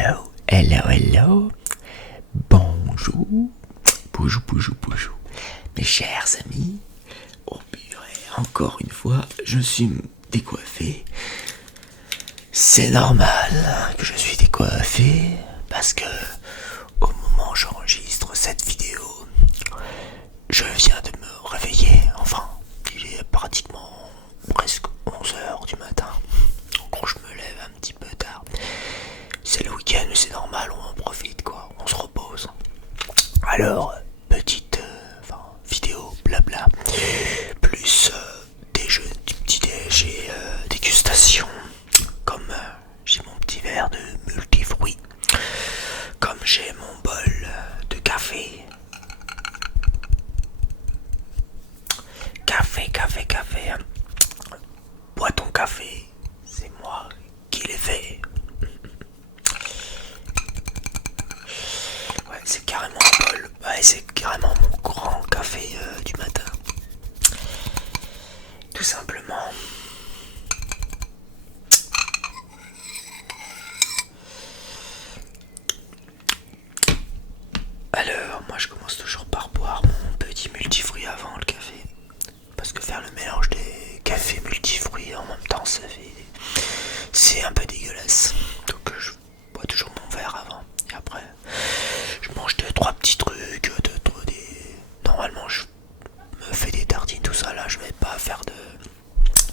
Hello, hello, hello. Bonjour. Bonjour. Mes chers amis. Oh purée, encore une fois, je suis décoiffé. C'est normal que je suis décoiffé parce que au moment où j'enregistre cette vidéo, je viens de me réveiller. Enfin, il est pratiquement presque 11h du matin. En gros, je me lève un petit peu tard. C'est le week-end, mais c'est normal, on en profite quoi, on se repose. Alors, petite vidéo blabla, plus du petit déj et dégustation, comme j'ai mon petit verre de multifruits, comme j'ai mon bol de café. Café. Bois ton café, c'est moi qui l'ai fait. Ouais, c'est carrément un bol. Ouais, c'est carrément mon grand café du matin. Tout simplement. Alors, moi je commence toujours par boire mon petit multifruit avant le café. Parce que faire le mélange des cafés multifruits en même temps, c'est un peu dégueulasse. Donc je bois toujours mon verre avant. Et après, je mange 2-3 petits trucs, normalement je me fais des tartines, tout ça. Là, je vais pas faire de...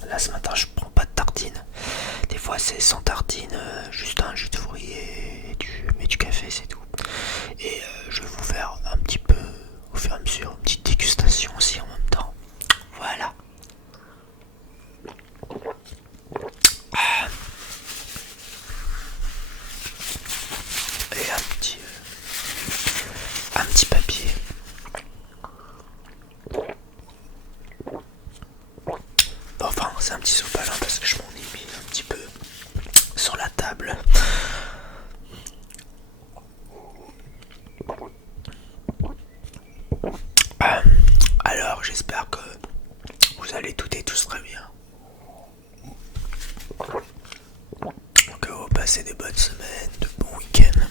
Là, ce matin, je prends pas de tartines. Des fois, c'est sans tartines, juste un jus de fruits et du café, c'est tout. Et je vais vous faire un petit peu, au fur et à mesure, une petite dégustation aussi en même temps. Voilà. Et un petit papier. Enfin, c'est un petit sopalin parce que je m'en ai mis un petit peu sur la table. Alors, j'espère que vous allez toutes et tous très bien. Que vous passez des bonnes semaines, de bons week-ends.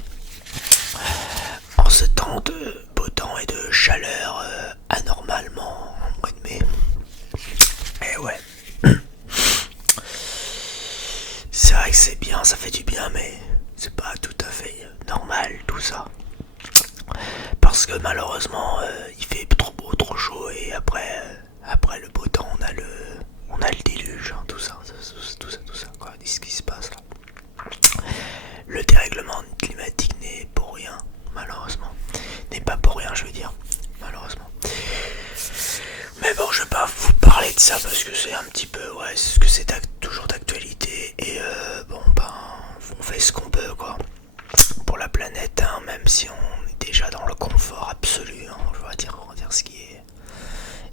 En ce temps de beau temps et de chaleur anormalement en mois de mai. Et ouais. C'est vrai que c'est bien, ça fait du bien, mais c'est pas tout à fait normal tout ça. Parce que malheureusement, il fait trop beau, trop chaud, et après le beau temps, on a le déluge, hein, tout ça, quoi, ce qui se passe là. Le dérèglement climatique n'est pour rien, malheureusement. N'est pas pour rien, je veux dire, malheureusement. Mais bon, je vais pas vous parler de ça parce que c'est un petit peu, ouais, c'est que c'est toujours d'actualité. Et on fait ce qu'on peut, quoi, pour la planète, hein, même si on est déjà dans le confort absolu, hein, on va dire ce qui est.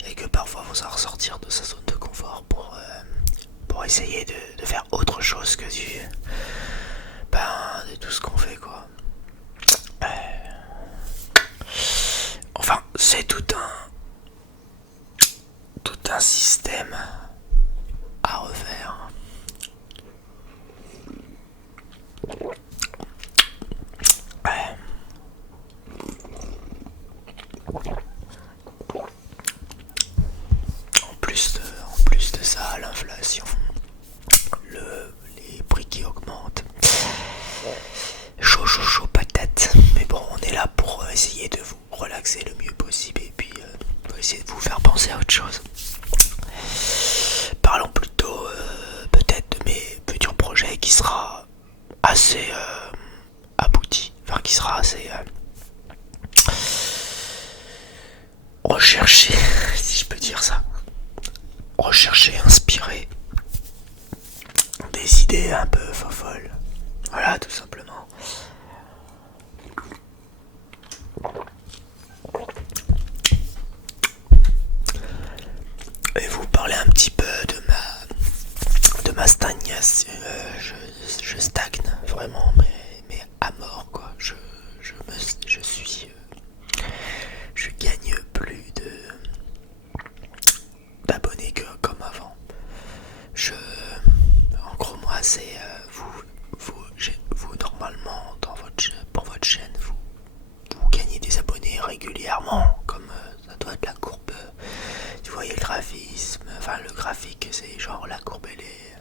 Et que parfois, il faut ressortir de sa zone de confort pour essayer de faire autre chose que de tout ce qu'on fait, quoi. Enfin, c'est tout un système à refaire. En plus de ça, l'inflation, les prix qui augmentent. Chaud patate. Mais bon, on est là pour essayer de vous relaxer le mieux possible et puis pour essayer de vous faire penser à autre chose. Parlons plutôt peut-être de mes futurs projets qui sera assez abouti, enfin qui sera assez recherché, si je peux dire ça. Recherché, inspiré, des idées un peu folles. Voilà, tout simplement. Et vous parler un petit peu de ma stagnation. Je stagne vraiment, mais à mort, quoi. Je gagne plus d'abonnés que comme avant. En gros, moi, c'est vous normalement dans enfin le graphique c'est genre la courbe elle est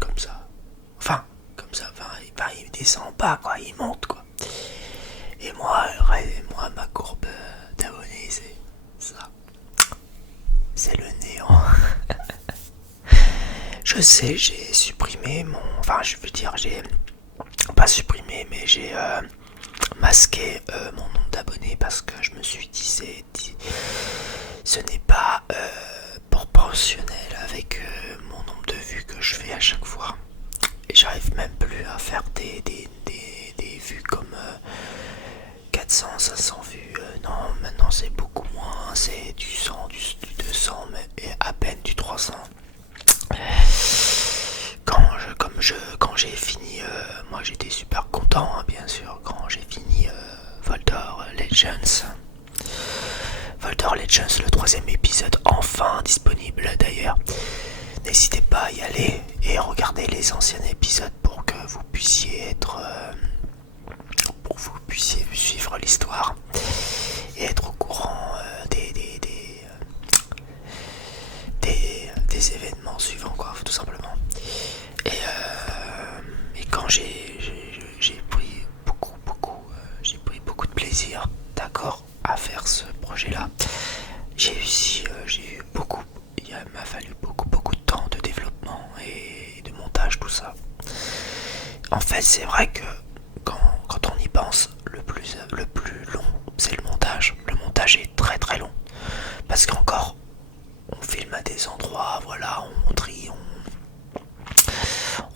comme ça. Enfin, comme ça, il descend pas quoi, il monte quoi. Et moi ma courbe d'abonnés c'est ça. C'est le néant. Je sais, j'ai supprimé mon... Enfin, je veux dire, j'ai... Pas supprimé, mais j'ai masqué mon nombre d'abonnés parce que je me suis dit, ce n'est pas proportionnel avec mon nombre de vues que je fais à chaque fois. Et j'arrive même plus à faire des vues comme 400, 500 vues. Non, maintenant c'est beaucoup moins. C'est du 100, du 200, mais et à peine du 300. Quand j'ai fini, moi j'étais super content, hein, bien sûr, quand j'ai fini Voltor Legends. Voltor Legends, le 3ème épisode, enfin disponible d'ailleurs. N'hésitez pas à y aller et regarder les anciens épisodes pour que vous puissiez être... pour que vous puissiez suivre l'histoire et être au courant des événements suivants, quoi, tout simplement. Et quand j'ai pris beaucoup de plaisir, d'accord, à faire ce projet-là. Il m'a fallu beaucoup de temps de développement et de montage, tout ça. En fait, c'est vrai que quand on y pense, le plus long, c'est le montage. Le montage est très très long. Parce qu'encore, on filme à des endroits, voilà, on trie,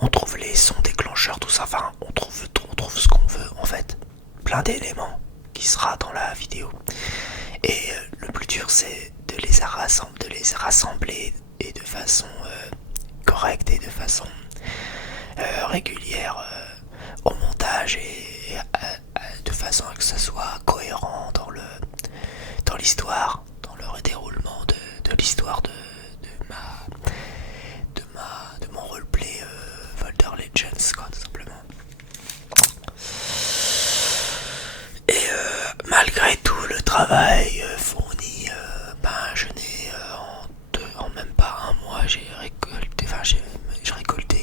on trouve les sons déclencheurs, tout ça. Enfin, on trouve ce qu'on veut, en fait. Plein d'éléments qui sera dans la vidéo. Et le plus dur, c'est de les rassembler et de façon correcte et de façon régulière au montage et de façon à que ça soit cohérent dans l'histoire, dans le déroulement de l'histoire de mon roleplay Voltor Legends, quoi, tout simplement. Et malgré tout le travail fourni, je n'ai en même pas un mois, j'ai récolté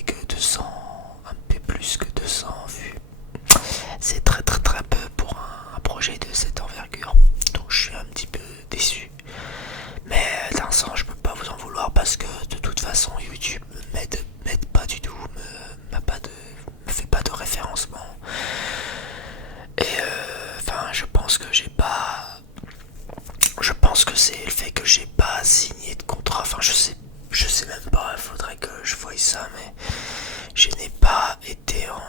que 200, un peu plus que 200 vues. C'est très très très peu pour un projet de cette envergure. Donc je suis un petit peu déçu. Mais d'un sens, je peux pas vous en vouloir parce que de toute façon YouTube m'aide pas du tout, me fait pas de référencement. Et je pense que c'est le fait que j'ai pas signé de contrat. Enfin, je sais même pas, il faudrait que je voie ça, mais je n'ai pas été en...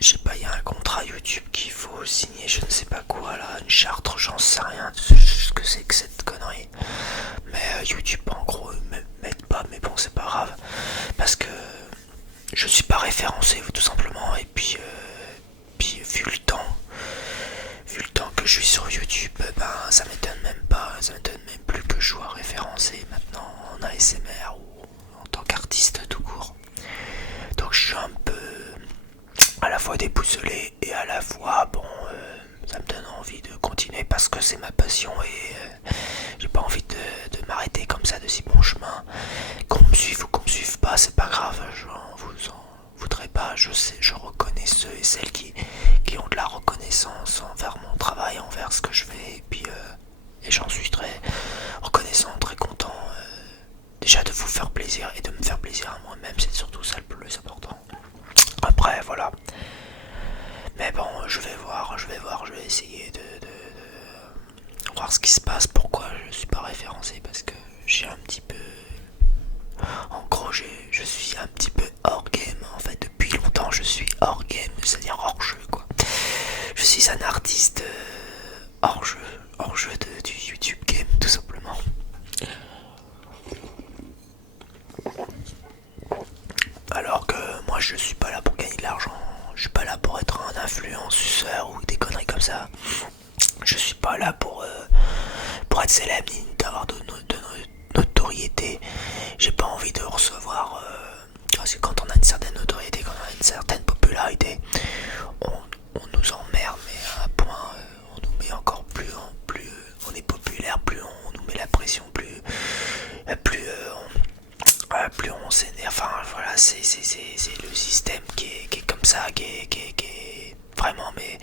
Je sais pas, il y a un contrat YouTube qu'il faut signer, je ne sais pas quoi là, une charte, j'en sais rien de ce que c'est que cette connerie. Mais YouTube en gros m'aide pas, mais bon c'est pas grave. Parce que je suis pas référencé tout simplement, et puis vu le temps que je suis sur YouTube, ça m'étonne même plus que je sois référencé maintenant en ASMR ou en tant qu'artiste tout court. Donc je suis un peu à la fois déboussolé et à la fois ça me donne envie de continuer parce que c'est ma passion et j'ai pas envie de m'arrêter comme ça de si bon chemin. Qu'on me suive ou qu'on me suive pas, c'est pas grave, je vous en voudrais pas, je reconnais ceux et celles qui ont de la reconnaissance envers mon travail, envers ce que je fais, et puis et j'en suis très reconnaissant, très content déjà de vous faire plaisir et de me faire plaisir à moi-même, c'est surtout ça le plus important. Après voilà, mais bon, je vais voir, je vais essayer de voir ce qui se passe, pourquoi je suis pas référencé, parce que j'ai un petit peu... En gros, je suis un petit peu hors game, en fait, depuis longtemps je suis hors game, c'est-à-dire hors jeu, quoi. Je suis un artiste hors jeu du YouTube game, tout simplement. plus on s'énerve. Enfin voilà, c'est le système qui est comme ça, qui est vraiment mais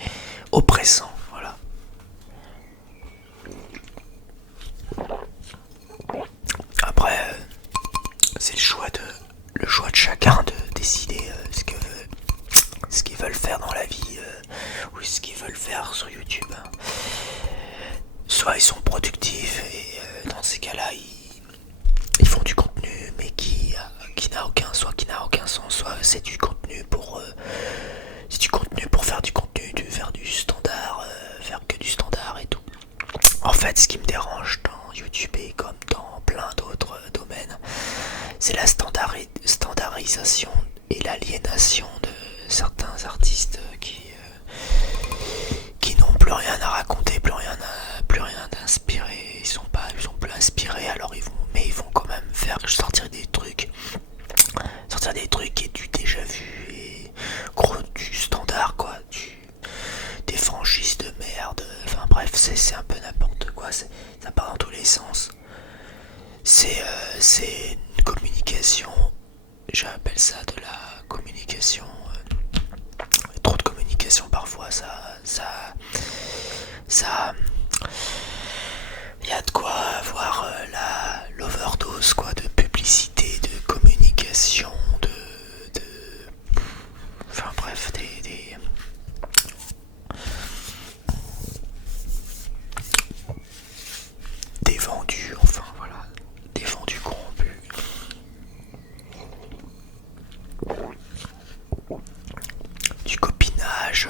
oppressant. Voilà. Après, c'est le choix de chacun de décider ce qu'ils veulent faire dans la vie ou ce qu'ils veulent faire sur YouTube. Soit ils sont productifs et dans ces cas-là ils font du contenu mais qui n'a aucun sens, soit c'est du contenu pour faire du contenu, faire du standard, faire que du standard et tout. En fait, ce qui me dérange dans YouTube et comme dans plein d'autres domaines, c'est la standardisation et l'aliénation de certains artistes qui n'ont plus rien à raconter, plus rien d'inspiré. Ils sont plus inspirés, alors ils vont quand même sortir des trucs et du déjà vu et gros du standard quoi, des franchises de merde. Enfin bref, c'est un peu n'importe quoi, ça part dans tous les sens. C'est une communication, j'appelle ça de la communication. Trop de communication parfois, il y a de quoi avoir l'overdose quoi, de publicité, de communication, enfin bref, des vendus, enfin voilà, des vendus corrompus. Du copinage,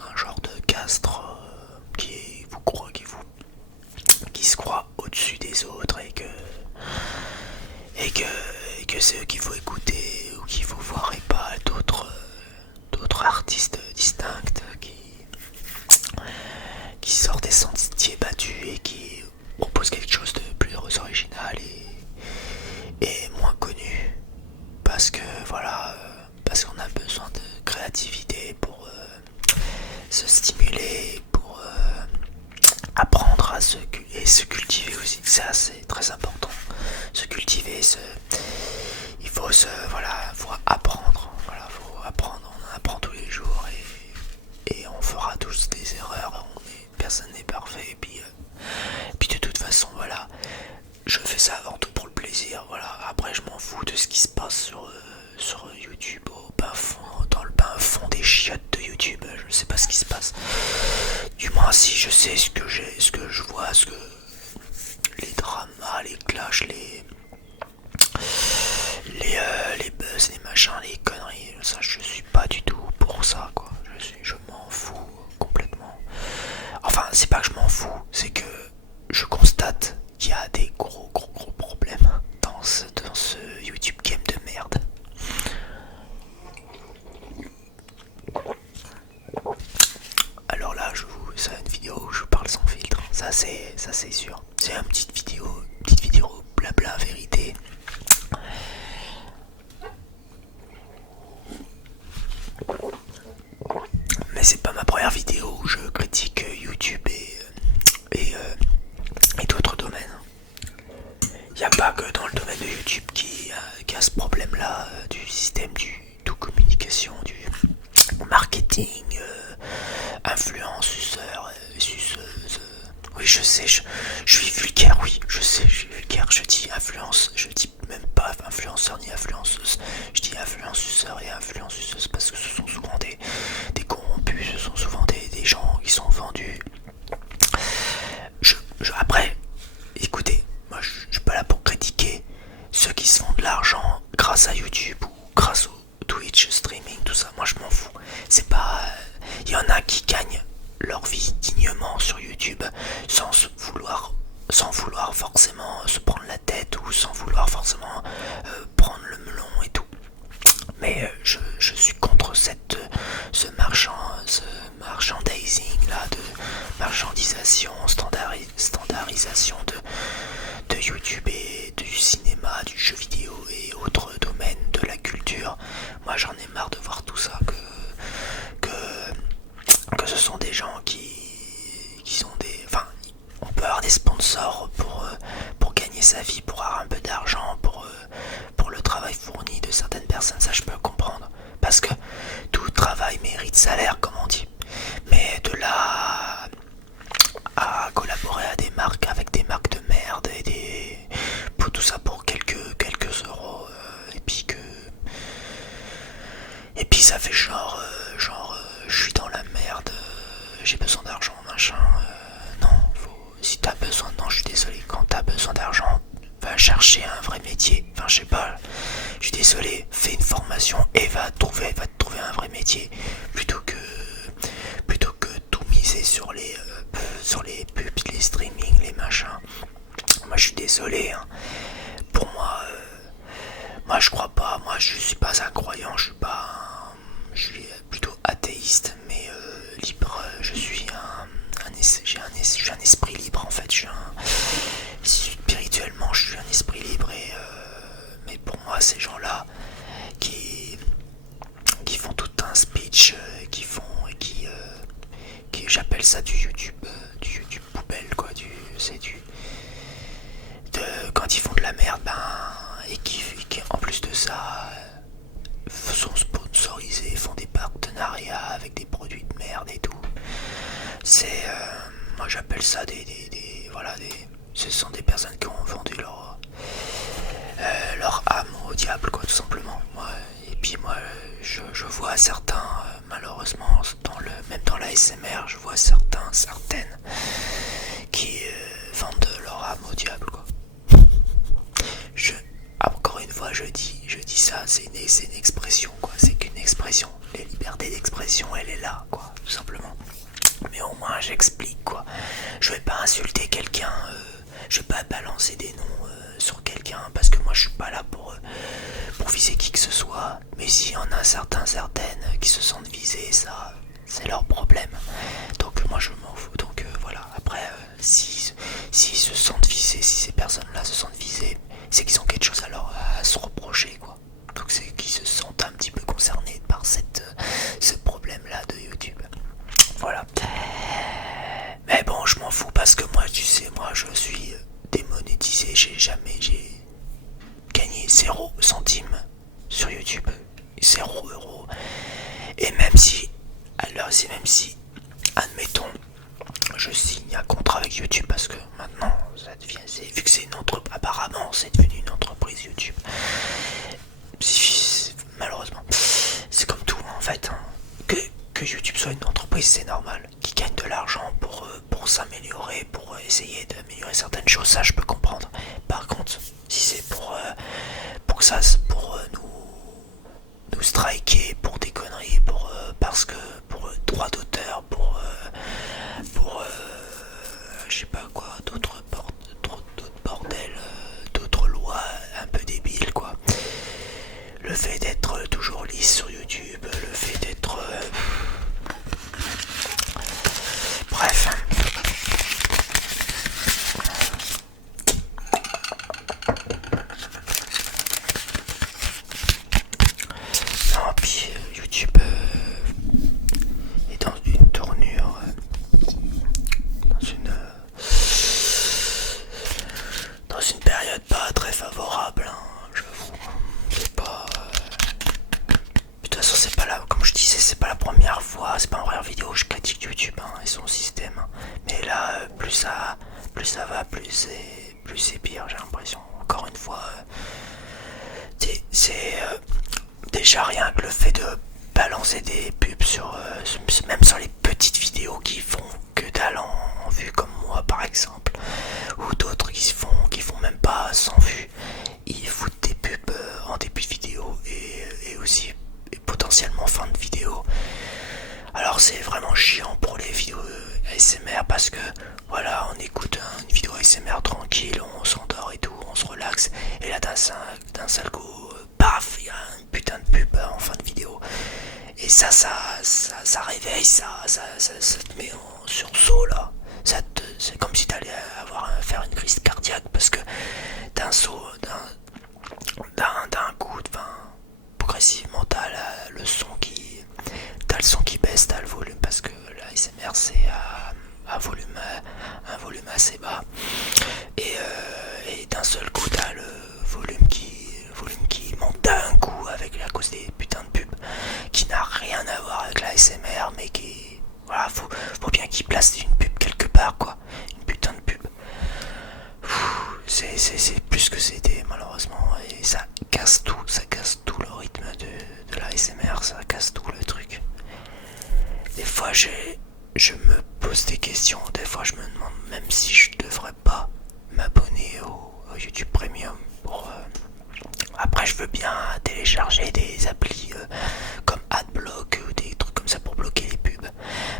un genre de castre qui se croit au-dessus des autres et que c'est eux qu'il faut écouter ou qu'il faut voir et pas d'autres artistes distincts qui sortent des sentiers battus et qui proposent quelque chose de plus original et moins connu parce que voilà, parce qu'on a besoin de créativité pour se stimuler, pour apprendre à se cultiver aussi. Ça c'est très important, se cultiver, il faut faut apprendre, on apprend tous les jours et on fera tous des erreurs, personne n'est parfait et puis de toute façon voilà, je fais ça avant tout pour le plaisir, voilà. Après je m'en fous de ce qui se passe sur YouTube dans le bain fond des chiottes de YouTube, je ne sais pas ce qui se passe. Du moins si je sais ce que je vois, les dramas, les clashs, les buzz, les machins, les conneries, ça je suis pas du tout pour ça quoi. Je m'en fous complètement. Enfin c'est pas que je m'en fous, c'est que je constate qu'il y a des gros problèmes dans ce YouTube game de merde. Alors là, c'est une vidéo où je parle sans filtre. Ça c'est sûr. C'est une petite vidéo blabla vérité. Mais c'est pas ma première vidéo où je critique YouTube et d'autres domaines. Il n'y a pas que dans le domaine de YouTube qui a ce problème-là du système du tout communication, du marketing, influenceur, suceuse. Oui, je sais, je suis vulgaire, oui, je sais, je suis vulgaire. Je dis influence, je dis même pas influenceur ni influenceuse. Je dis influenceur et influenceuse parce que ce sont souvent des corrompus, ce sont souvent des gens qui sont vendus. Après, écoutez, moi je suis pas là pour critiquer ceux qui se font de l'argent grâce à YouTube ou grâce au Twitch, streaming, tout ça. Moi je m'en fous. C'est pas. Il y en a qui gagnent leur vie dignement sur YouTube sans vouloir forcément se prendre la tête ou sans vouloir forcément prendre le melon et tout. Mais je suis contre ce marchandising là, de marchandisation, standardisation de YouTube et du cinéma, du jeu vidéo et autres domaines de la pour avoir un peu d'argent pour le travail fourni de certaines personnes, ça je peux comprendre. Parce que tout travail mérite salaire, comme on dit. Mais de là à collaborer avec des marques de merde pour tout ça pour quelques euros, et puis ça fait je suis dans la merde, j'ai besoin d'argent, machin. Non, si t'as besoin, non, je suis désolé, quand t'as besoin d'argent, va chercher un vrai métier. Enfin, je sais pas, je suis désolé, fais une formation et va te trouver un vrai métier plutôt que tout miser sur les pubs, les streamings, les machins. Moi, je suis désolé, hein. Pour moi, je crois pas. Moi, je suis pas un croyant. Je suis plutôt athéiste, mais libre. Je suis j'ai un esprit libre en fait. Spirituellement, je suis un esprit libre mais pour moi, ces gens-là qui font tout un speech, j'appelle ça du YouTube poubelle quoi. Quand ils font de la merde, et qui en plus de ça sont sponsorisés, font des partenariats avec des produits de merde et tout. Moi j'appelle ça ce sont des personnes qui ont vendu leur âme au diable quoi, tout simplement. Et puis moi je vois certains, malheureusement même dans la SMR, je vois certaines qui vendent leur âme au diable quoi. Encore une fois, je dis ça, c'est une expression, quoi. C'est qu'une expression. La liberté d'expression, elle est là, quoi, tout simplement. Mais au moins, j'explique, quoi. Je vais pas insulter quelqu'un, je vais pas balancer des noms sur quelqu'un, parce que moi, je suis pas là pour viser qui que ce soit. Mais s'il y en a certaines qui se sentent visées, ça, c'est leur problème. Donc, moi, je m'en fous. Donc, voilà. Après, s'ils se sentent visés, si ces personnes-là se sentent visées, c'est qu'ils ont quelque chose à se reprocher quoi. Donc c'est qu'ils se sentent un petit peu concernés par ce problème là de YouTube. Voilà. Mais bon, je m'en fous parce que moi, tu sais, moi je suis démonétisé, j'ai gagné 0 centime sur YouTube, 0 euros. Et même si admettons je signe un contrat avec YouTube parce que maintenant vu que c'est apparemment c'est devenu une entreprise YouTube. Malheureusement, c'est comme tout en fait. Hein. Que YouTube soit une entreprise, c'est normal. Qu'ils gagnent de l'argent pour s'améliorer, pour essayer d'améliorer certaines choses, ça je peux comprendre. Par contre, si c'est pour nous striker pour des conneries, parce que pour droit d'auteur, pour je sais pas quoi, d'autres bordels, d'autres lois un peu débiles quoi. Le fait d'être toujours lisse sur YouTube, le fait d'être bref. Non, puis YouTube est dans une tournure, dans une période pas très favorable, hein, j'avoue. C'est pas. De toute façon, c'est pas là, comme je disais, c'est pas la première fois, c'est pas en première vidéo que je critique YouTube et son système. Hein. Mais là, plus ça va, plus c'est pire, j'ai l'impression. Encore une fois, c'est déjà rien que le fait de balancer des pubs même sur les petites vidéos qui font que dalle en vue comme moi par exemple, ou d'autres qui font même pas 100 vues, ils foutent des pubs en début de vidéo et aussi potentiellement fin de vidéo. Alors c'est vraiment chiant pour les vidéos ASMR parce que voilà, on écoute une vidéo ASMR tranquille, on s'endort et tout, on se relaxe, et là d'un seul coup, paf, il y a une putain de pub en fin de vidéo. Et ça réveille, ça te met en sursaut là. C'est comme si t'allais faire une crise cardiaque parce que d'un saut, d'un coup, progressivement t'as le son qui baisse, t'as le volume parce que la ASMR c'est un volume assez bas et d'un seul coup t'as je me pose des questions. Des fois, je me demande même si je devrais pas m'abonner au YouTube Premium pour. Après, je veux bien télécharger des applis comme Adblock ou des trucs comme ça pour bloquer les pubs.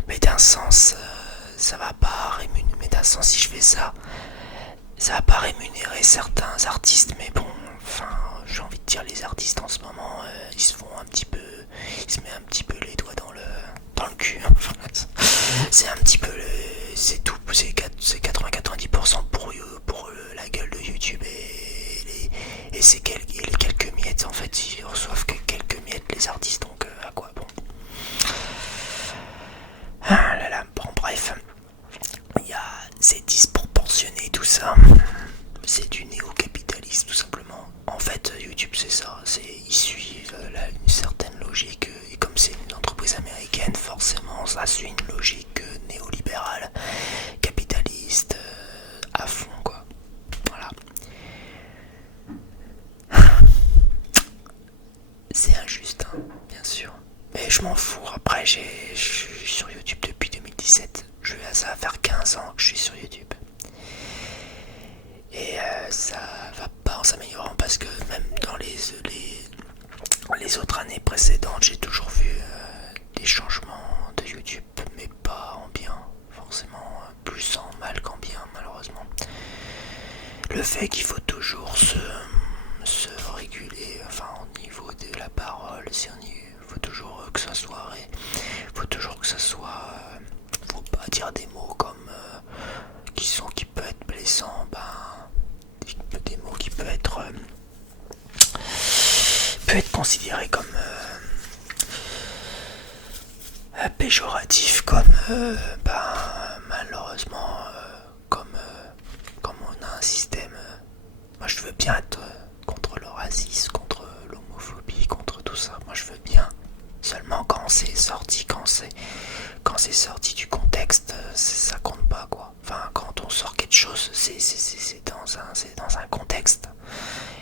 Mais d'un sens, ça va pas rémunérer. Mais d'un sens, si je fais ça, ça va pas rémunérer certains artistes. Mais bon, enfin, j'ai envie de dire les artistes en ce moment, ils se font un petit peu, ils se mettent un petit peu les doigts dans le cul. C'est un petit peu, c'est tout, c'est 80-90% pour la gueule de YouTube et c'est les quelques miettes en fait, ils reçoivent que quelques miettes les artistes, donc à quoi bon. Ah là là, bon bref, c'est disproportionné tout ça, c'est du néo-capitalisme tout simplement. En fait YouTube c'est ça, ils suivent une certaine logique et comme c'est une entreprise américaine, forcément ça suit une logique néolibérale, capitaliste à fond quoi. Voilà. C'est injuste, hein, bien sûr. Mais je m'en fous. Après, je suis sur YouTube depuis 2017. Ça va faire 15 ans que je suis sur YouTube. Et ça va pas en s'améliorant parce que même dans les autres années précédentes, j'ai toujours vu des changements de YouTube, mais pas en bien. Forcément, plus en mal qu'en bien, malheureusement. Le fait qu'il faut toujours se réguler, enfin au niveau de la parole, faut toujours que ça soit faut pas dire des mots comme qui peuvent être blessants, des mots qui peuvent être considérés comme péjoratifs, comme malheureusement comme on a un système. Moi je veux bien être contre le racisme, contre l'homophobie, contre tout ça. Moi je veux bien. Seulement quand c'est sorti, quand c'est sorti du contexte, ça compte pas quoi. Enfin quand on sort quelque chose, c'est dans un contexte.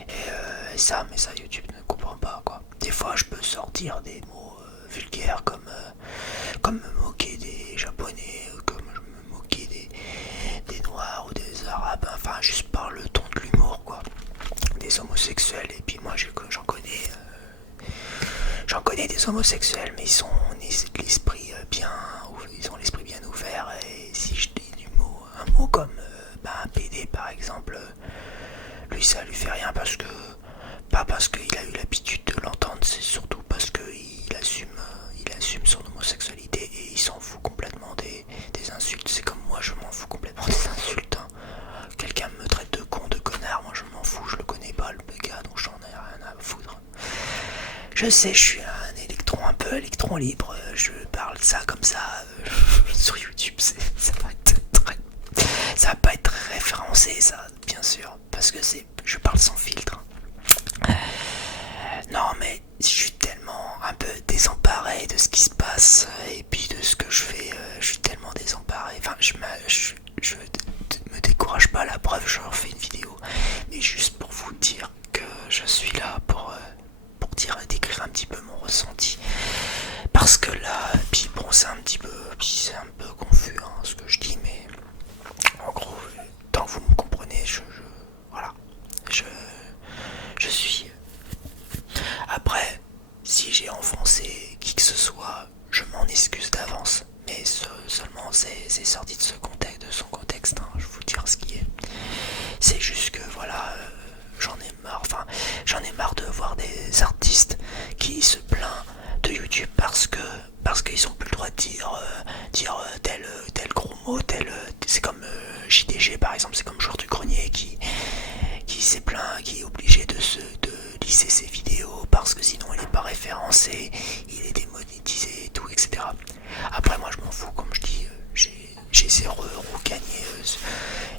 Et ça YouTube ne comprend pas quoi. Des fois je peux sortir des mots vulgaires comme me moquer des japonais, comme je me moquer des noirs ou des arabes, enfin juste par le ton de l'humour quoi. Des homosexuels, et puis moi j'en connais des homosexuels, mais ils ont l'esprit bien ouvert, et si je dis un mot comme un PD par exemple, lui ça lui fait rien pas parce qu'il a eu l'habitude de l'entendre, c'est surtout parce qu'il assume son homosexualité et il s'en fout complètement des insultes. C'est comme moi, je m'en fous complètement des insultes. Hein. Quelqu'un me traite de con, de connard, moi je m'en fous, je le connais pas le gars, donc j'en ai rien à foutre. Je sais, je suis un peu électron libre, je parle ça comme ça sur YouTube, ça va pas être référencé ça, bien sûr, parce que je parle sans filtre. Non mais je suis tellement un peu désemparé de ce qui se passe et puis de ce que je fais, je suis tellement désemparé, enfin je me décourage pas, la preuve je refais une vidéo, mais juste pour vous dire que je suis là pour décrire un petit peu mon ressenti, parce que là, puis bon c'est un peu confus hein, ce que je dis, mais en gros tant que vous me comprenez, voilà, je suis. Après, si j'ai enfoncé qui que ce soit, je m'en excuse d'avance, mais seulement c'est sorti de son contexte, hein, je vais vous dire ce qui est. C'est juste que voilà, j'en ai marre de voir des artistes qui se plaignent de YouTube parce qu'ils ont plus le droit de dire tel gros mot, c'est comme JDG par exemple, c'est comme Joueur du Grenier qui s'est plaint, qui est obligé de lisser ses vidéos parce que sinon il n'est pas référencé, il est démonétisé et tout, etc. Après moi je m'en fous, comme je dis, j'ai 0 € gagnés,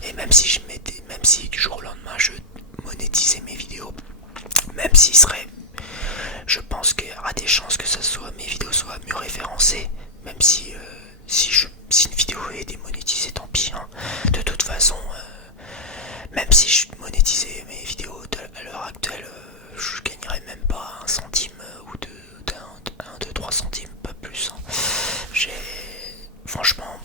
et même si du jour au lendemain je monétisais mes vidéos, même s'il serait, je pense qu'il y aura des chances que mes vidéos soient mieux référencées, même si une vidéo est démonétisée, tant pis, hein. De toute façon, même si je monétisais mes vidéos à l'heure actuelle, je gagnerais même pas 1 centime ou 1, 2, 3 centimes, pas plus. Hein. Franchement,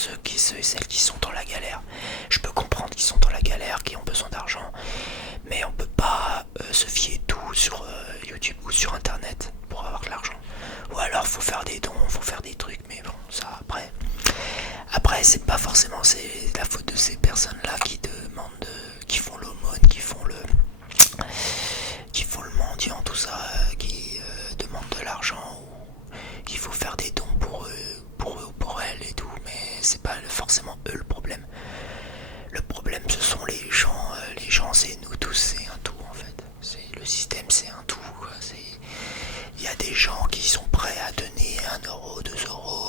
ceux et celles qui sont dans la galère. Je peux comprendre qu'ils sont dans la galère, qui ont besoin d'argent, mais on peut pas se fier tout sur YouTube ou sur internet pour avoir de l'argent. Ou alors faut faire des dons, faut faire des trucs, mais bon, ça après c'est pas forcément c'est la faute de ces personnes là qui demandent qui font l'aumône, qui font le mendiant, tout ça, qui demandent de l'argent, ou qu'il faut faire des dons pour eux ou pour elles et tout, mais c'est pas forcément eux le problème. Le problème ce sont les gens c'est nous tous, c'est un tout en fait. C'est le système, c'est un tout, quoi. Il y a des gens qui sont prêts à donner 1 euro, 2 euros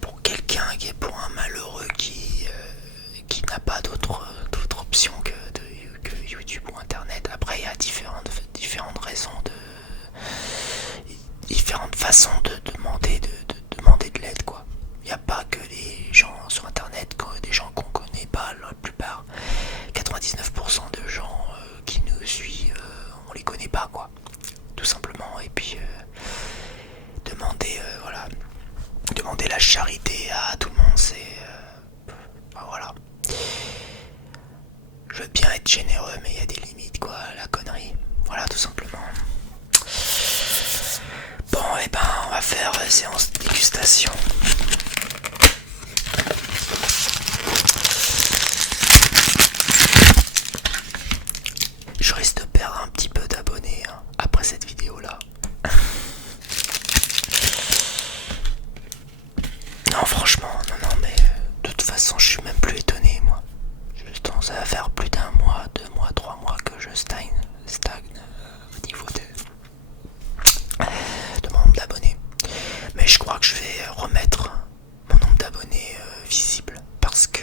pour quelqu'un qui est pour un malheureux qui n'a pas d'autre option que YouTube ou internet. Après il y a différentes raisons différentes façons de demander de l'aide, quoi. Il n'y a pas que des gens sur internet, des gens qu'on connaît pas, la plupart 99% de gens qui nous suivent, on les connaît pas, quoi, tout simplement. Et puis demander la charité à tout le monde, c'est voilà. Je veux bien être généreux, mais il y a des limites, quoi, la connerie. Voilà, tout simplement. Bon, et ben, on va faire séance de dégustation. Je risque de perdre un petit peu d'abonnés après cette vidéo là. Non, franchement, non, mais de toute façon, je suis même plus étonné, moi. Ça va faire plus d'1 mois, 2 mois, 3 mois que je stagne au niveau de mon nombre d'abonnés. Mais je crois que je vais remettre mon nombre d'abonnés visible parce que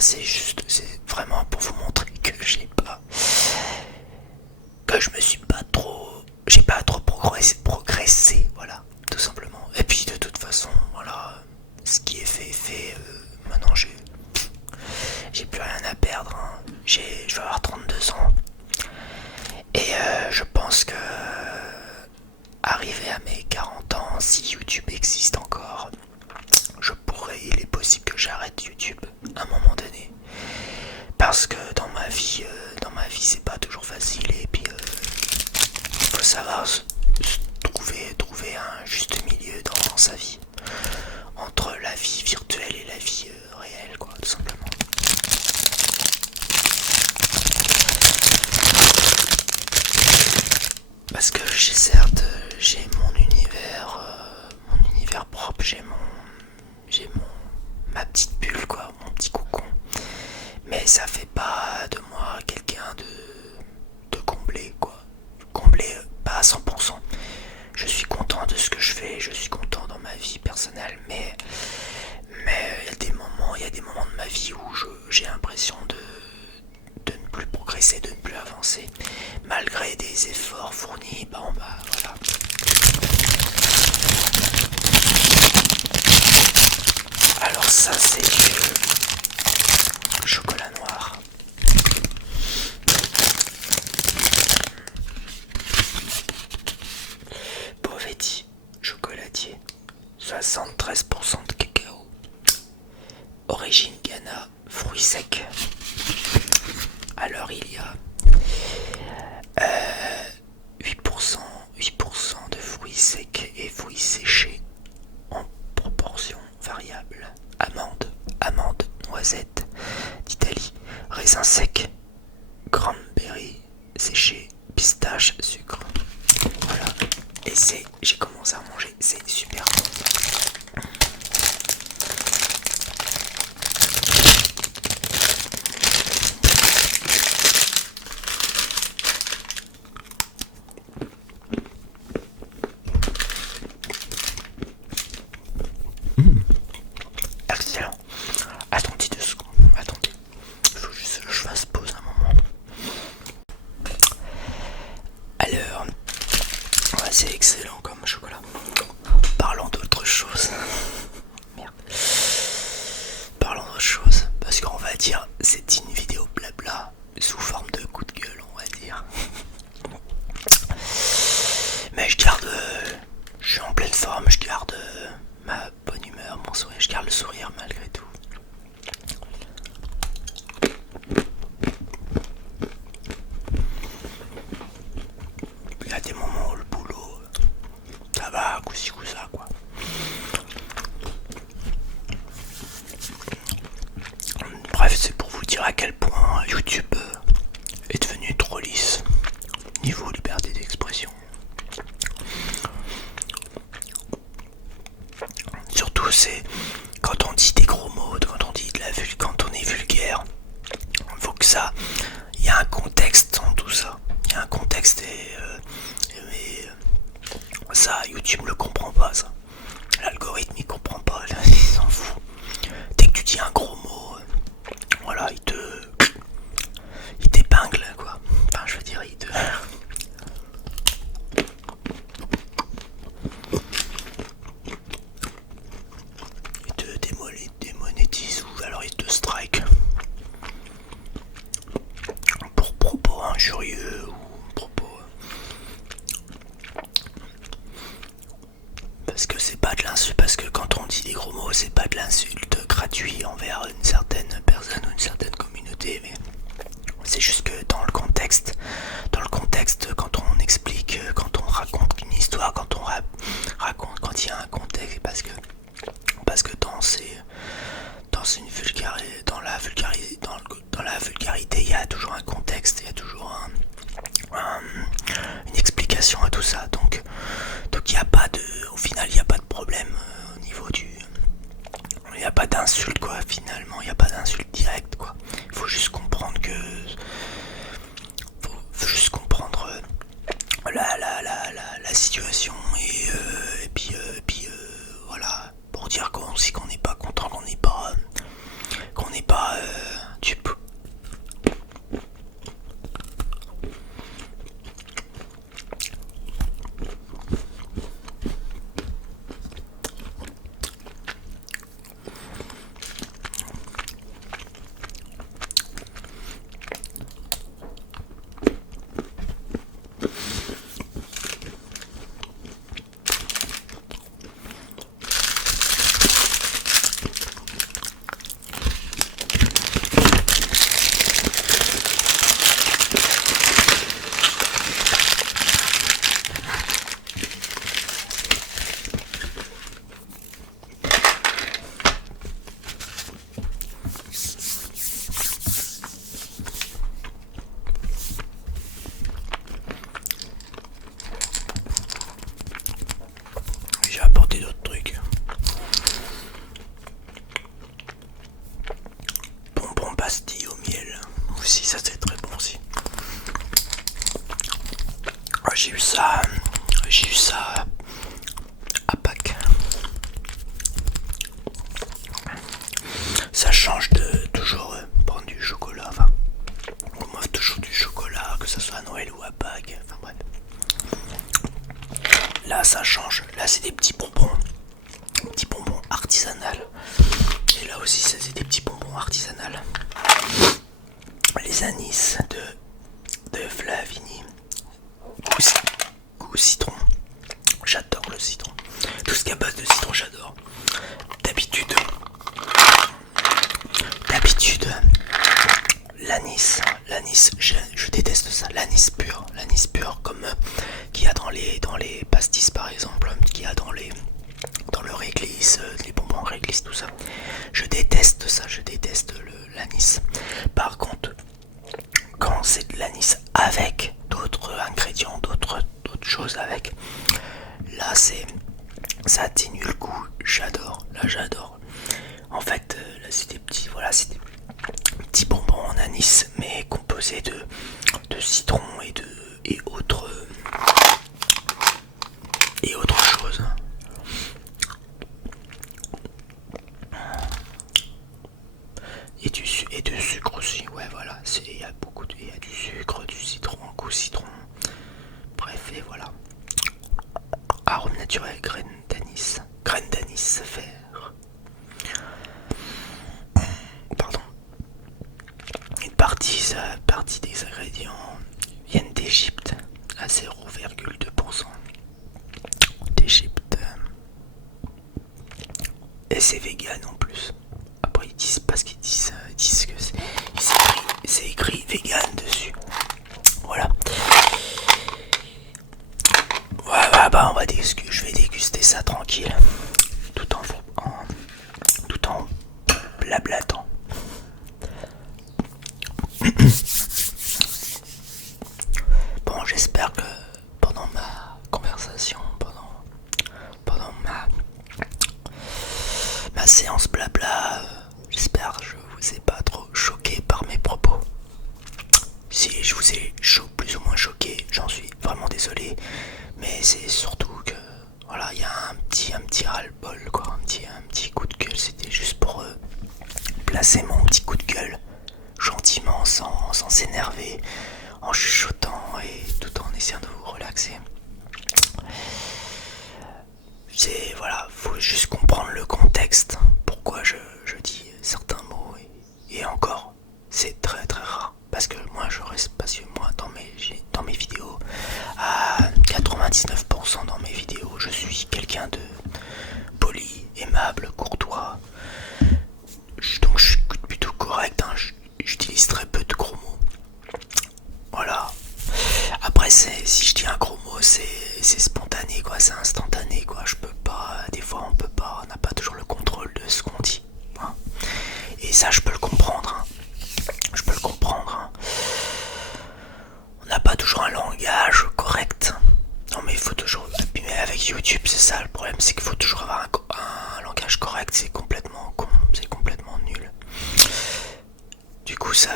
c'est vraiment pour vous montrer que j'ai pas trop progressé, voilà, tout simplement. Et puis de toute façon, voilà, ce qui est fait est fait. Maintenant j'ai plus rien à perdre, hein. Je vais avoir 32 ans et je pense que arrivé à mes 40 ans, si YouTube existe encore, il est possible que j'arrête YouTube à un moment donné, parce que dans ma vie c'est pas toujours facile, et puis il faut savoir trouver un juste milieu dans sa vie entre la vie virtuelle et la vie réelle, quoi, tout simplement. Parce que j'ai mon univers propre, j'ai ma petite bulle, quoi, mon petit cocon. Mais ça fait pas de moi quelqu'un de comblé, quoi. Comblé, pas à 100%. Je suis content de ce que je fais, je suis content dans ma vie personnelle, mais il y a des moments de ma vie où j'ai l'impression de ne plus progresser, de ne plus avancer, malgré des efforts fournis. Bon, bah voilà. Alors ça, c'est du chocolat noir. Bovetti chocolatier, 73% de cacao, origine Ghana, fruits secs. Alors il y a 8% de fruits secs et fruits séchés en proportion variable. Amandes, noisettes d'Italie, raisins secs, cranberry séchés, pistaches, sucre. Voilà. Et j'ai commencé à manger, c'est super bon. Excellent. Attendez 2 secondes. Attendez. Il faut juste que je fasse pause un moment. Alors, ouais, c'est excellent comme chocolat. Parlons d'autre chose. Merde. Parlons d'autre chose. Parce qu'on va dire, c'est une vidéo blabla sous forme de coup de gueule, on va dire. Il y a des moments où le boulot, ça va, coup-ci, coup-ça, quoi. Bref, c'est pour vous dire à quel point YouTube est devenu trop lisse niveau liberté d'expression. Surtout, c'est quand on dit des gros mots, quand on dit quand on est vulgaire, il faut que ça, il y a un contexte en tout ça. Il y a un contexte mais ça, YouTube le comprend pas, ça. L'algorithme il comprend pas, là, il s'en fout. Dès que tu dis un gros mot, voilà, il t'épingle, quoi. Enfin, je veux dire, il te démonétise ou alors il te strike pour propos injurieux ou propos. Parce que c'est pas de l'insulte, parce que quand on dit des gros mots, c'est pas de l'insulte gratuite envers une certaine personne ou une certaine communauté, mais c'est juste que dans le contexte, quand on explique, quand on raconte une histoire, quand on raconte, quand il y a un contexte, parce que dans la vulgarité, il y a toujours un contexte, il y a toujours une explication à tout ça. Donc il y a pas de, au final, il n'y a pas de problème au niveau du, il n'y a pas d'insulte, quoi. Finalement, il n'y a pas d'insulte directe, quoi. Il faut juste comprendre que, faut juste comprendre la situation et puis voilà, pour dire qu'on n'est pas content, qu'on n'est pas dupe. J'ai apporté d'autres trucs. Bonbons pastilles au miel. Aussi, ça c'est très bon aussi. J'ai eu ça à Pâques. Ça change de toujours prendre du chocolat. Enfin, on m'offre toujours du chocolat, que ce soit à Noël ou à Pâques. Enfin bref. Là, ça change. Là, c'est des petits bonbons artisanaux. Et là aussi, c'est des petits bonbons artisanaux. Les anis de Flavini. Ou citron. J'adore le citron. Tout ce qui est à base de citron, j'adore. D'habitude, l'anis, je déteste ça. L'anis pur comme qu'il y a dans les pastis par exemple, qu'il y a dans le réglisse, les bonbons réglisse, tout ça. Je déteste ça, l'anis. Par contre, quand c'est de l'anis avec d'autres ingrédients, d'autres choses avec, là ça atténue le goût. J'adore. En fait, là c'est des petits bonbons en anis, mais composés de citron et autres choses. Et de sucre aussi, ouais voilà, il y a du sucre, du citron, goût citron, bref et voilà. Arôme naturel, graines d'anis vert. Pardon. Une partie des ingrédients viennent d'Égypte à 0,2% d'Égypte. Et c'est vegan en plus. Après ils disent pas ce qu'ils disent, ils disent que c'est écrit vegan dessus. Voilà. je vais déguster ça tranquille, tout en blablatant. Bon, j'espère que pendant ma conversation, pendant ma séance blabla, j'espère que je vous ai pas trop choqué par mes propos. Si je vous ai plus ou moins choqué, j'en suis vraiment désolé, mais c'est surtout que voilà, il y a un petit ras-le-bol, quoi, un petit coup de gueule. C'était juste pour placer mon petit coup de gueule gentiment, sans s'énerver, en chuchotant et tout en essayant de vous relaxer. Voilà, faut juste comprendre le contexte, pourquoi je dis certains mots, et encore, c'est très très rare, parce que moi je reste, parce que moi dans mes vidéos, à 99% dans mes vidéos, je suis quelqu'un de poli, aimable, courtois, donc je suis plutôt correct, hein, j'utilise très peu de gros mots. Voilà. Après, si je dis un gros mot, c'est spontané, quoi, c'est instantané, quoi. Je peux pas, des fois on n'a pas toujours le contrôle de ce qu'on dit, hein. Et ça, je peux le comprendre, hein. On n'a pas toujours un langage correct. Non, mais il faut toujours. Mais avec YouTube, c'est ça le problème, c'est qu'il faut toujours avoir un langage correct. C'est complètement con, c'est complètement nul. Du coup, ça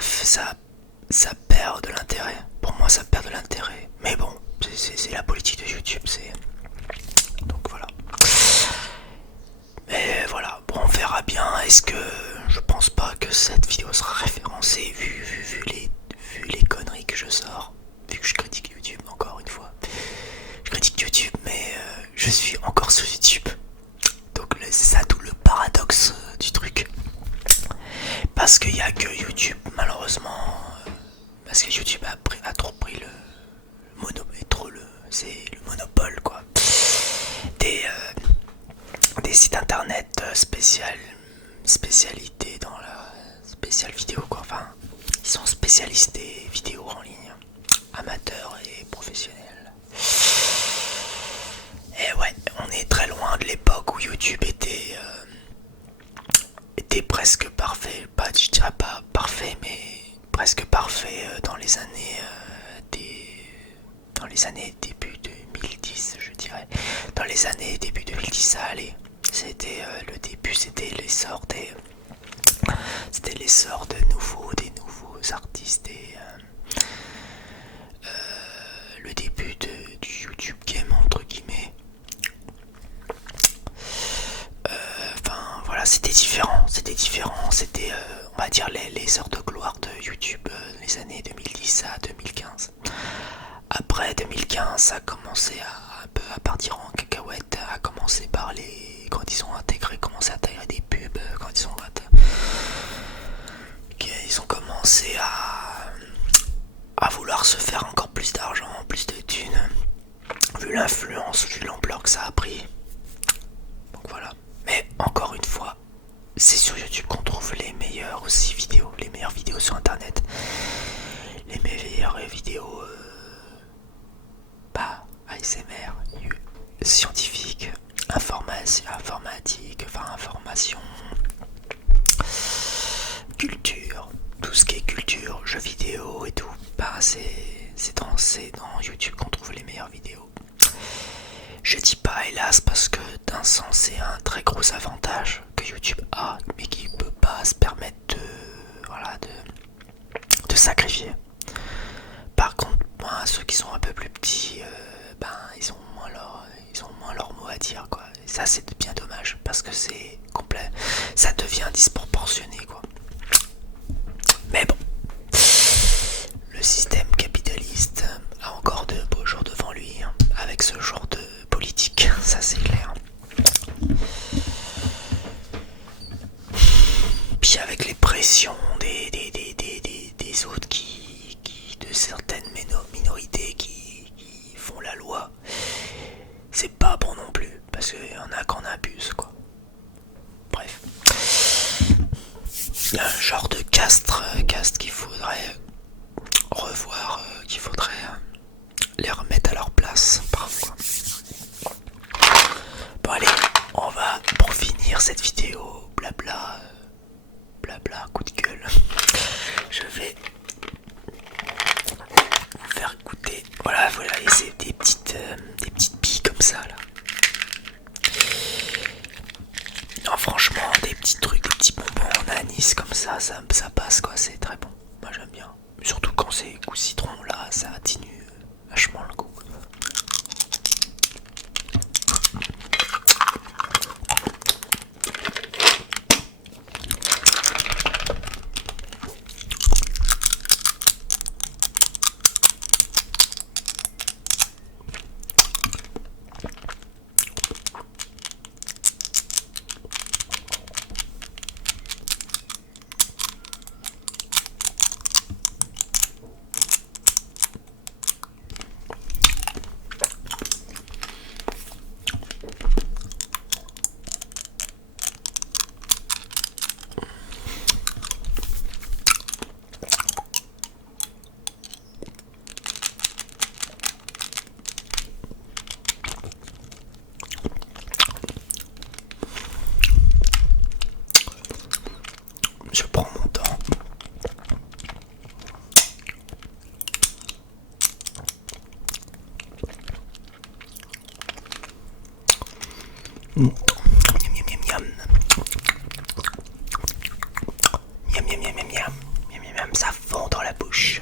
perd de l'intérêt. Pour moi, ça perd de l'intérêt. Mais bon, c'est la politique de YouTube, donc voilà. Mais voilà, bon, on verra bien. Est-ce que je pense pas que cette vidéo sera référencée vu les conneries que je sors, vu que je critique YouTube encore une fois. Je critique YouTube, mais je suis encore sur YouTube. Donc c'est ça tout le paradoxe du truc. Parce qu'il n'y a que YouTube, malheureusement. Parce que YouTube a trop pris c'est le monopole, quoi. Des sites internet spécialité dans la spéciale vidéo, quoi. Enfin, ils sont spécialistes des vidéos en ligne, amateurs et professionnels. Et ouais, on est très loin de l'époque où YouTube était presque parfait. Je dirais pas parfait, mais presque parfait dans les années début 2010, je dirais. Dans les années début 2010, ça allait. C'était le début, c'était l'essor de des nouveaux artistes, et le début du YouTube game, entre guillemets. Enfin voilà, c'était différent, c'était on va dire les heures de gloire de YouTube, les années 2010 à 2015. Après 2015, ça a commencé un peu à partir en cacahuète, à commencer par quand ils ont commencé à intégrer des pubs, quand ils ont commencé à vouloir se faire encore plus d'argent, plus de thunes, vu l'influence, vu l'ampleur que ça a pris. Donc voilà. Mais encore une fois, c'est sur YouTube qu'on trouve les meilleures vidéos sur internet, les meilleures vidéos ASMR, scientifique, informatique, information, culture, tout ce qui est culture, jeux vidéo et tout, c'est dans YouTube qu'on trouve les meilleures vidéos. Je dis pas hélas, parce que d'un sens c'est un très gros avantage que YouTube a, mais qui peut pas se permettre de sacrifier. Par contre, moi, ceux qui sont un peu plus petits, ils ont moins leur mot à dire, quoi. Et ça, c'est bien dommage, parce que c'est complet, ça devient disproportionné, quoi. Mais bon, le système capitaliste a encore de beaux jours devant lui, hein, avec ce genre de politique, ça c'est clair. Puis avec les pressions des autres de certaines minorités qui font la loi, c'est pas bon non plus, parce qu'il y en a qui en abusent, quoi. Bref, il y a un genre de caste qu'il faudrait revoir, qu'il faudrait les remettre à leur place parfois. des petites billes comme ça là. Non, franchement, des petits trucs, des petits bonbons en anis comme ça passe quoi, c'est très bon. Moi j'aime bien. Surtout quand c'est goût citron là, ça atténue vachement le goût. Je prends mon temps. Miam miam miam miam. Miam miam miam miam miam. Miam miam miam, ça fond dans la bouche.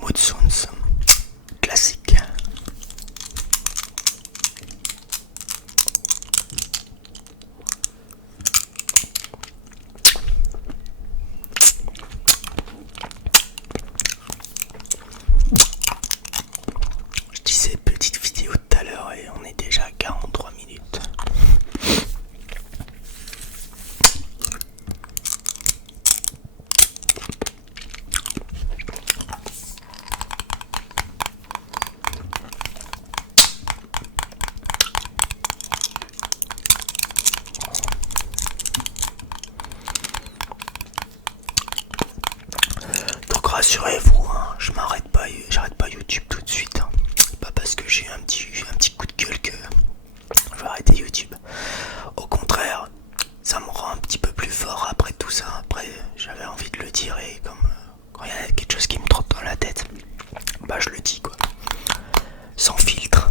Mood sounds classique. Je disais petite vidéo tout à l'heure et on est déjà à 43 minutes. Donc rassurez-vous, hein, j'arrête pas YouTube tout de suite. Hein. Pas parce que j'ai un petit coup de gueule que je vais arrêter YouTube. Au contraire, ça me rend un petit peu plus fort après tout ça. Après, j'avais envie de le dire et comme quand il y a quelque chose qui me trotte dans la tête, bah je le dis quoi. Sans filtre.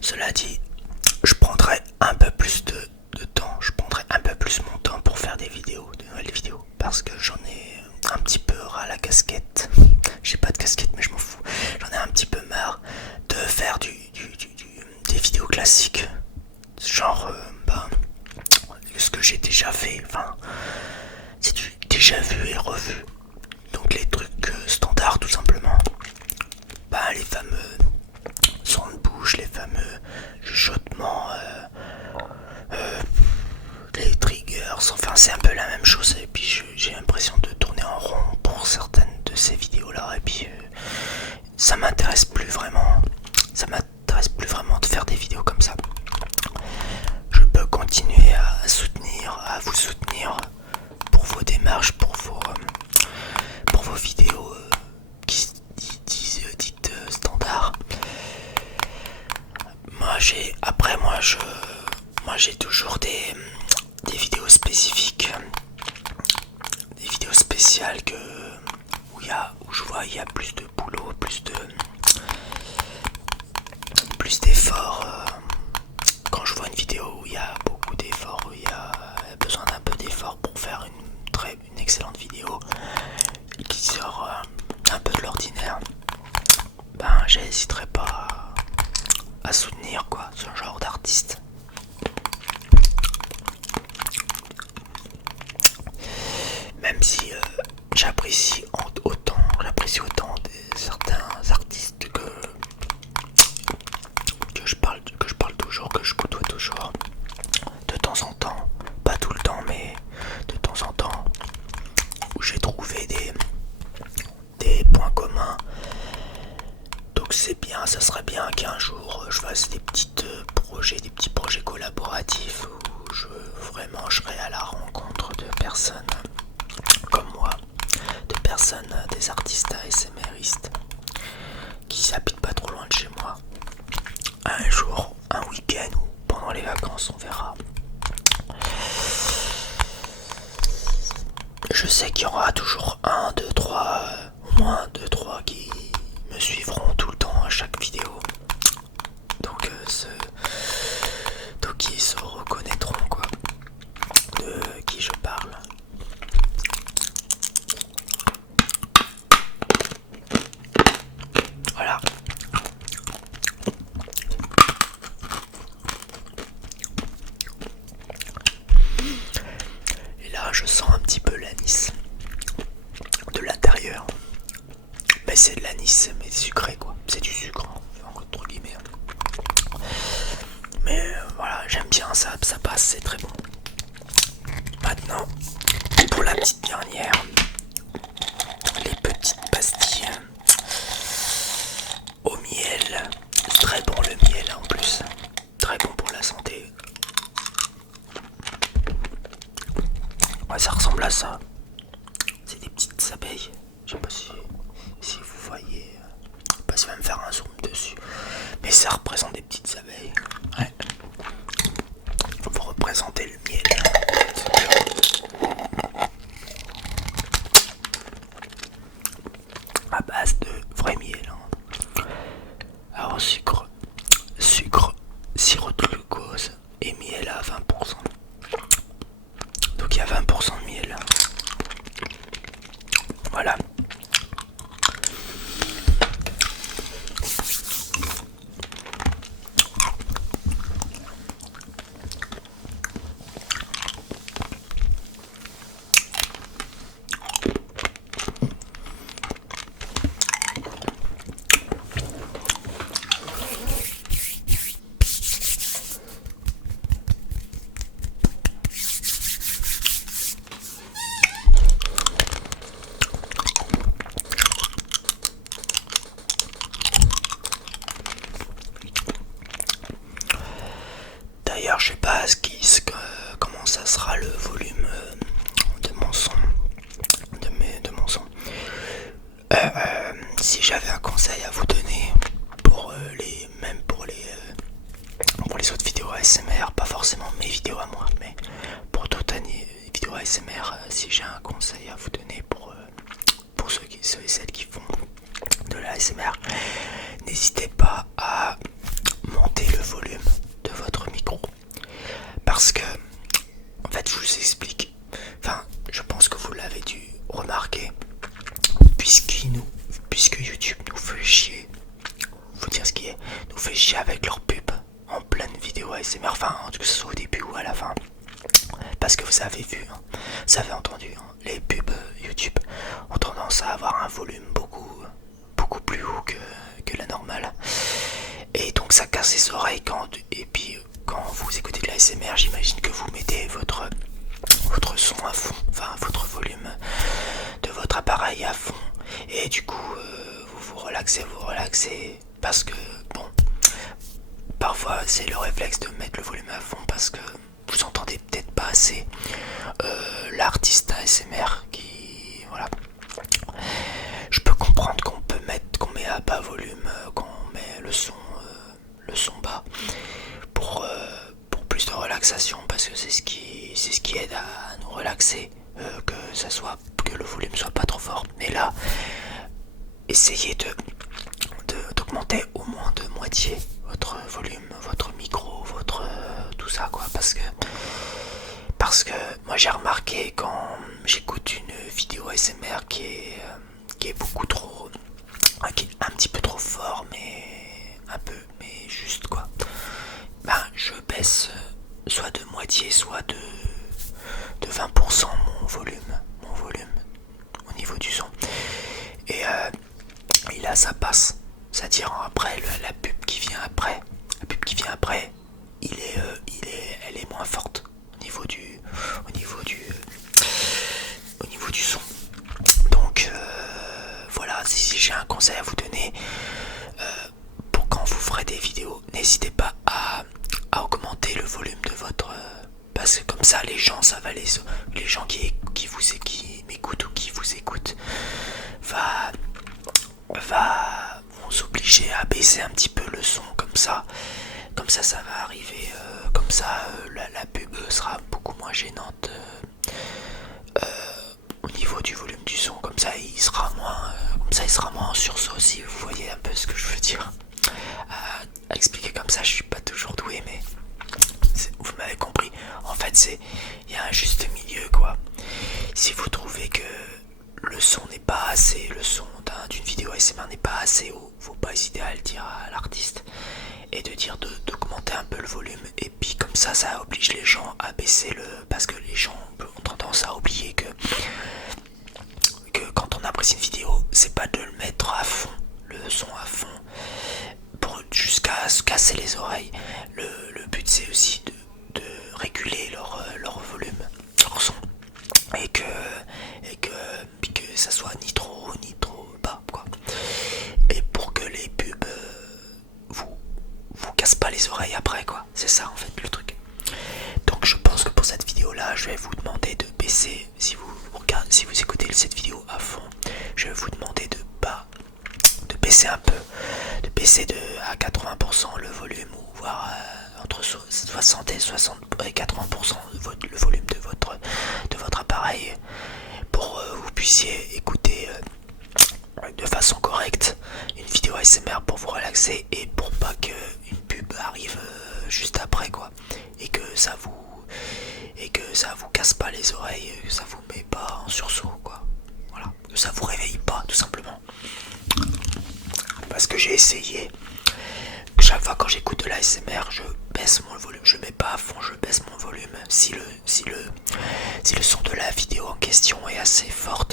Cela dit, je prendrai un peu plus de temps, je prendrai un peu plus mon temps pour faire des nouvelles vidéos, parce que j'en ai un petit peu ras la casquette. J'ai pas de casquette mais je m'en fous. J'en ai un petit peu marre de faire des vidéos classiques, genre ce que j'ai déjà fait, enfin c'est du déjà vu et revu. Donc les trucs standards tout simplement. Les fameux sons de bouche, les fameux chuchotements, les triggers, enfin c'est un peu la même chose et puis j'ai l'impression de tourner en rond pour certaines de ces vidéos là et puis ça m'intéresse plus vraiment de faire des vidéos comme ça. Je peux continuer à vous soutenir pour vos démarches, pour vos vidéos qui dites standard. Moi j'ai toujours des vidéos spécifiques, des vidéos spéciales où je vois il y a plus de boulot, plus d'efforts. Quand je vois une vidéo où il y a beaucoup d'efforts, où il y a besoin d'un peu d'efforts pour faire une excellente vidéo qui sort un peu de l'ordinaire, j'hésiterai pas à soutenir ce genre d'artiste. Même si j'apprécie autant certains artistes que je parle toujours, que je côtoie toujours de temps en temps, pas tout le temps mais de temps en temps, où j'ai trouvé des points communs. Donc Donc c'est bien, ça serait bien qu'un jour je fasse des petits projets collaboratifs où vraiment je serai à la rencontre de personnes comme moi, de personnes, des artistes ASMRistes qui habitent pas trop loin de chez moi. Un jour, un week-end ou pendant les vacances, on verra. Je sais qu'il y aura toujours au moins 2-3 qui me suivront tout le temps à chaque vidéo. Donc ils se reconnaîtront quoi, de qui je parle. Voilà. Et là, je sens un petit peu l'anis de l'intérieur. Mais c'est de l'anis, mais sucré quoi. C'est du sucre, entre guillemets. Mais voilà, j'aime bien ça passe, c'est très bon. Maintenant, pour la petite dernière, les petites pastilles au miel. C'est très bon le miel en plus. Très bon pour la santé. Ouais, ça ressemble à ça. C'est des petites abeilles. Je sais pas si vous voyez. Je sais pas si va me faire un zoom dessus. Mais ça représente des petites abeilles. Ouais. Pour représenter le miel. À base de vrai miel. Alors sucre, sirop de glucose et miel à 20%. Donc il y a 20% de miel. Voilà. D'ailleurs, je sais pas comment ça sera le volume de mon son. De mon son. Si j'avais un conseil à vous donner pour les autres vidéos ASMR, pas forcément mes vidéos à moi, mais pour d'autres vidéos ASMR, si j'ai un conseil à vous donner pour ceux et celles qui font de la ASMR, n'hésitez pas à monter le volume de votre micro. Parce que, en fait, je vous explique. Enfin, je pense que vous l'avez dû remarquer. Puisque YouTube nous fait chier. Faut dire ce qui est. Nous fait chier avec leurs pubs en pleine vidéo ASMR. Enfin, que ce soit au début ou à la fin. Parce que vous avez vu, vous avez entendu, les pubs YouTube ont tendance à avoir un volume beaucoup plus haut que la normale. Et donc ça casse les oreilles et puis quand vous écoutez de la ASMR, j'imagine que vous mettez votre son à fond, enfin votre volume de votre appareil à fond. Et du coup, vous relaxez, parce que, bon, parfois c'est le réflexe de mettre le volume à fond parce que vous entendez peut-être pas assez l'artiste ASMR qui, voilà. Je peux comprendre qu'on met à bas volume, qu'on met le son bas pour plus de relaxation, parce que c'est ce qui aide à nous relaxer, que le volume soit pas trop fort. Mais là, essayez d'augmenter au moins de moitié votre volume, votre micro, votre tout ça quoi, parce que moi j'ai remarqué quand j'écoute une vidéo ASMR qui est beaucoup trop, qui est un petit peu trop fort, mais juste quoi, ben je baisse soit de moitié, soit de 20% mon volume au niveau du son. Et là ça passe. C'est-à-dire après la pub qui vient après. La pub qui vient après, elle est moins forte au niveau du son. Donc voilà, si j'ai un conseil à vous donner, vidéo, n'hésitez pas à augmenter le volume de votre... parce que comme ça les gens, ça va les gens qui m'écoutent ou qui vous écoutent vont s'obliger à baisser un petit peu le son comme ça ça va arriver, comme ça la pub sera beaucoup moins gênante au niveau du volume du son, comme ça il sera moins en sursaut, si vous voyez un peu ce que je veux dire. À expliquer comme ça, je suis pas toujours doué, mais vous m'avez compris. En fait, il y a un juste milieu, quoi. Si vous trouvez que le son n'est pas assez, le son d'une vidéo ASMR n'est pas assez haut, faut pas hésiter à le dire à l'artiste et de dire d'augmenter un peu le volume. Et puis comme ça oblige les gens à baisser parce que les gens ont tendance à oublier que quand on apprécie une vidéo, c'est pas de le mettre à fond, le son à fond, jusqu'à se casser les oreilles. Le but c'est aussi de réguler leur volume, leur son, et que ça soit ni trop haut ni trop bas, quoi. Et pour que les pubs vous cassent pas les oreilles après, quoi. C'est ça en fait le truc. Donc je pense que pour cette vidéo là, je vais vous demander de baisser, si vous écoutez cette vidéo à fond, je vais vous demander de baisser un peu, de baisser à 80% le volume, ou voire entre 60 et 80% le volume de votre appareil, pour que vous puissiez écouter de façon correcte une vidéo ASMR pour vous relaxer, et pour pas qu'une pub arrive juste après, quoi, et que ça vous casse pas les oreilles, que ça vous met pas en sursaut, quoi. Voilà, que ça vous réveille pas, tout simplement. Parce que j'ai essayé, chaque fois quand j'écoute de l'ASMR, je baisse mon volume, je mets pas à fond, je baisse mon volume. Si le son de la vidéo en question est assez fort,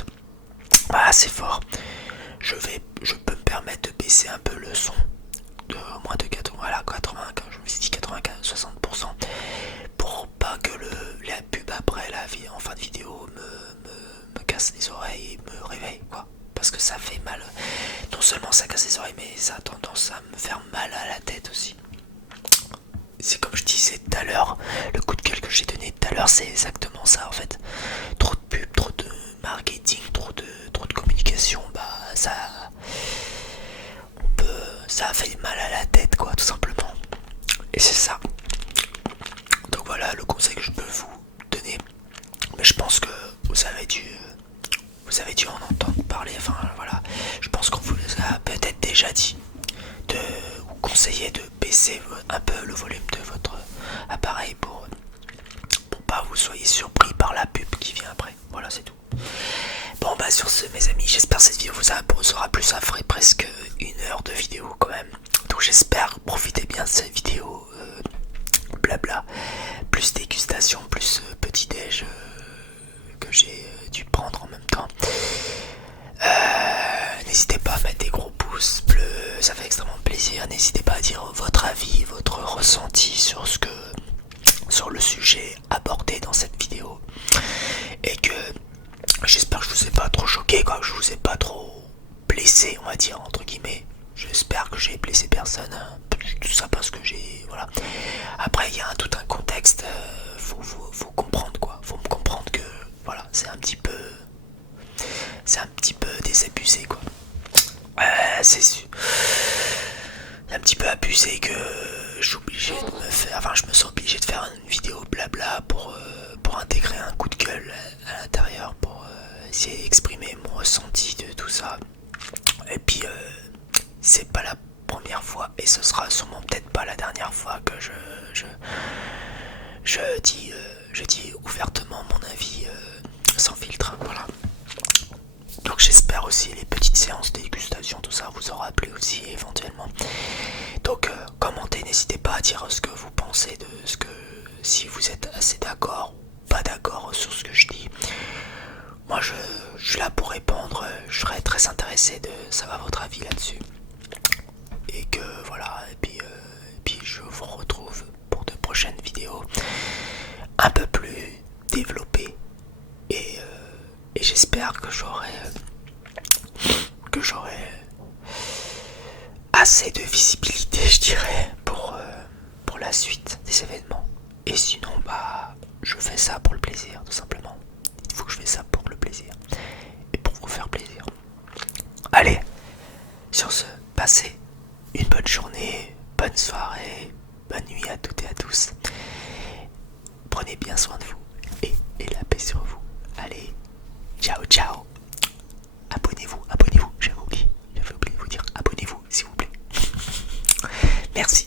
je peux me permettre de baisser un peu le son de moins de 80, je me suis dit 80-60%, pour pas que la pub après en fin de vidéo me casse les oreilles et me réveille, quoi. Parce que ça fait mal. Non seulement ça casse les oreilles, mais ça a tendance à me faire mal à la tête aussi. C'est comme je disais tout à l'heure, le coup de gueule que j'ai donné tout à l'heure, c'est exactement ça en fait. Trop de pub, trop de marketing, trop de communication, ça fait mal à la tête, quoi, tout simplement. Et c'est ça. Donc voilà le conseil que je peux vous donner. Mais je pense que vous avez dû en entendre parler, enfin voilà. Je pense qu'on vous a peut-être déjà dit de vous conseiller de baisser un peu le volume de votre appareil pour pas vous soyez surpris par la pub qui vient après. Voilà, c'est tout. Bon bah sur ce, mes amis, j'espère que cette vidéo vous aura plu. Ça ferait presque 1 heure de vidéo quand même. Donc j'espère, profitez bien de cette vidéo, blabla, plus dégustation, plus petit déj que j'ai dû prendre en même temps. N'hésitez pas à mettre des gros pouces bleus, ça fait extrêmement plaisir. N'hésitez pas à dire votre avis, votre ressenti sur le sujet abordé dans cette vidéo, et que j'espère que je vous ai pas trop choqué, quoi, que je vous ai pas trop blessé, on va dire, entre guillemets. J'espère que j'ai blessé personne, hein. Tout ça parce que voilà. Après il y a tout un contexte, faut comprendre, quoi. Faut me comprendre que voilà, c'est un petit peu désabusé, quoi. C'est un petit peu abusé que je me sens obligé de faire une vidéo blabla pour intégrer un coup de gueule à l'intérieur, pour essayer d'exprimer mon ressenti de tout ça. Et puis c'est pas la première fois, et ce sera sûrement peut-être pas la dernière fois que je dis ouvertement mon avis sans filtre, voilà. Donc j'espère aussi les petites séances de dégustation, tout ça vous aura plu aussi éventuellement. Donc commentez, n'hésitez pas à dire ce que vous pensez de si vous êtes assez d'accord ou pas d'accord sur ce que je dis. Moi je suis là pour répondre, je serais très intéressé de savoir votre avis là-dessus. Et que voilà, et puis je vous retrouve pour de prochaines vidéos un peu plus développées, et j'espère que j'aurai assez de visibilité, je dirais, pour la suite des événements. Et sinon, bah, je fais ça pour le plaisir, tout simplement. Il faut que je fasse ça pour le plaisir. Et pour vous faire plaisir. Allez, sur ce, passez une bonne journée, bonne soirée, bonne nuit à toutes et à tous. Prenez bien soin de vous et la paix sur vous. Allez, ciao ciao. Abonnez-vous, j'avais oublié de vous dire abonnez-vous s'il vous plaît. Merci.